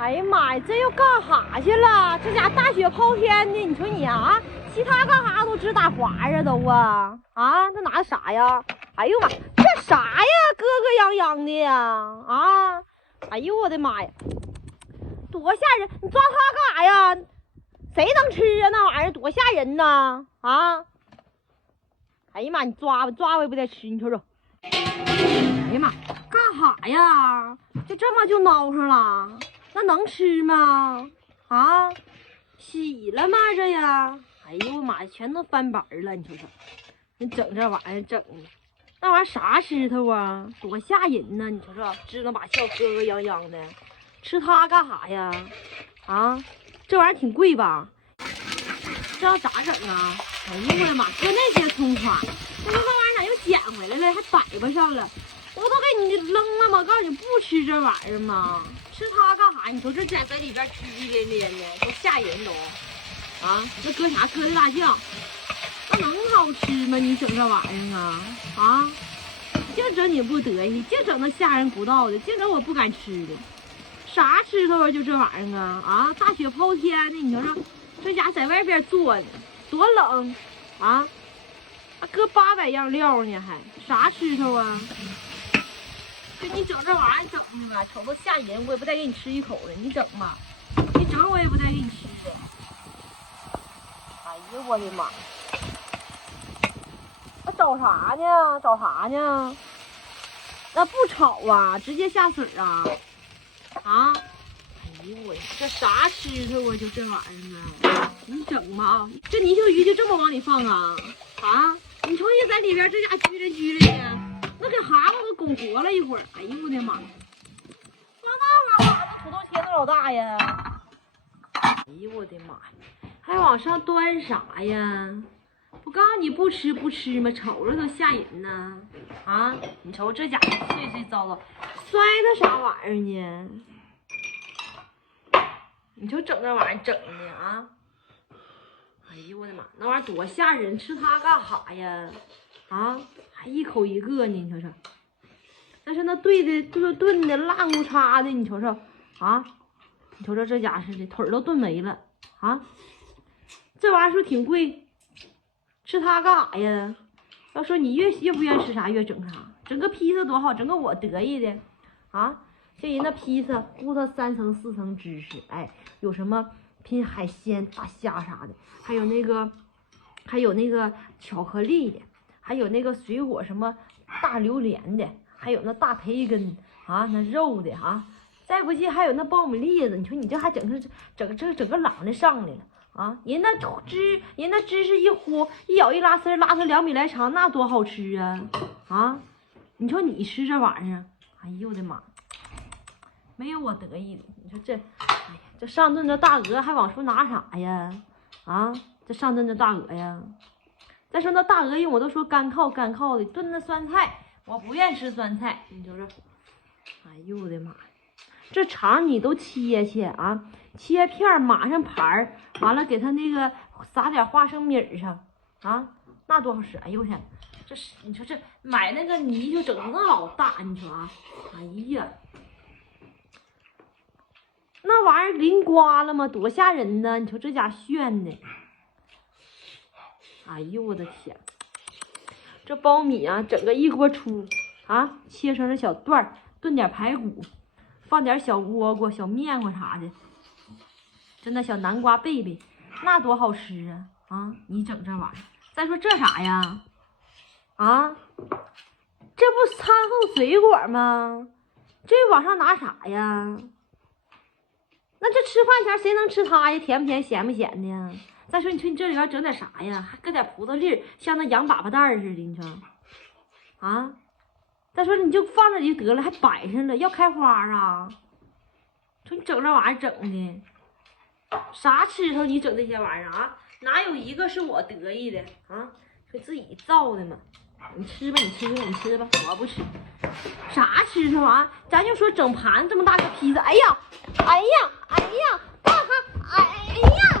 哎呀妈呀，这又干哈去了？这家大雪抛天的，你说你啊，其他干哈都直打滑呀都啊！这拿的啥呀？哎呦妈，这啥呀？咯咯泱泱的呀！啊！哎呦我的妈呀，多吓人！你抓它干啥呀？谁能吃啊？那玩意儿多吓人呐！哎呀妈，你抓吧，抓我也不带吃，你瞅瞅。哎呀妈，干哈呀？就这么就挠上了？那能吃吗？洗了吗这呀？哎呦我妈呀，全都翻白了！你瞅瞅，你整这玩意儿整的，那玩意儿啥石头啊？多吓人呢！你瞅瞅，支棱把笑，咯咯泱泱的，吃它干啥呀？这玩意儿挺贵吧？这要咋整啊？哎呦我的妈，搁那些葱花，那玩意儿咋又捡回来了？还摆不上了？我都给你扔了吗？告诉你不吃这玩意儿吗？吃它干啥？你瞅这在里边吃一连连的，都吓人都。那搁啥？搁的大酱，那能好吃吗？你整这玩意儿净整你不得意，净整那吓人不到的，净整我不敢吃的。啥吃头啊？就这玩意儿大雪抛天的，你瞅瞅，这家在外边做呢，多冷还搁800样料呢，还啥吃头啊？就你整这玩意儿整的吧，瞅着吓人，我也不带给你吃一口的，你整吧，你整我也不带给你吃的。哎呦我的妈！那找啥呢？找啥呢？那不炒啊，直接下水啊？哎呦我，这啥石头啊？就这玩意儿啊？你整吧这泥鳅鱼就这么往里放啊？你瞅你在里边这家撅着撅着的，那给蛤蟆都拱活了一会儿。哎呦我的妈！那蛤蟆土豆切的老大呀！哎呦我的妈呀！还往上端啥呀？不告诉你不吃不吃吗？瞅着都吓人呢！你瞅这家伙碎碎糟糟，摔的啥玩意儿呢？你瞅整这玩意儿整的哎呦我的妈，那玩意儿多吓人！吃它干啥呀？还一口一个呢，你瞅瞅。但是那炖的烂乎叉的，你瞅瞅你瞅瞅这家似的，腿儿都炖没了这玩意儿是不是挺贵？吃它干啥呀？要说你越不愿意吃啥，越整啥。整个披萨多好，整个我得意的就人那披萨糊它3层4层芝士，有什么拼海鲜、大虾啥的，还有那个巧克力的，还有那个水果什么大榴莲的，还有那大培根那肉的再不济还有那苞米粒子。你说你这还整个朗的上来了人那芝士一糊一咬一拉丝拉出2米来长，那多好吃你说你吃这玩意儿，哎呦我的妈！没有我得意的，你说这，哎呀，这上顿这大鹅还往出拿啥呀？这上顿这大鹅呀！再说那大鹅人我都说干靠的，炖那酸菜，我不愿吃酸菜，你瞅瞅，哎呦我的妈呀！这肠你都切切片码上盘儿，完了给它那个撒点花生米上那多好吃！哎呦我天，这是你说这买那个泥鳅整成那老大，你说哎呀！那玩意儿淋刮了吗？多吓人呢！你瞅这家炫的，哎呦我的天！这苞米整个一锅出切成了小段儿，炖点排骨，放点小倭瓜、小面瓜啥的，就那小南瓜贝贝，那多好吃你整这玩意儿，再说这啥呀？这不餐后水果吗？这往上拿啥呀？那这吃饭前谁能吃它呀？甜不甜，咸不咸的呀？再说你说你这里边整点啥呀？还搁点葡萄粒，像那洋粑粑蛋似的，你瞅再说你就放那里就得了，还摆上了，要开花说你整这玩意儿整的啥吃头？你整这些玩意儿哪有一个是我得意的说自己造的嘛？你吃吧，你吃吧，我不吃。啥吃头咱就说整盘这么大个披萨，哎呀，干哈？哎呀！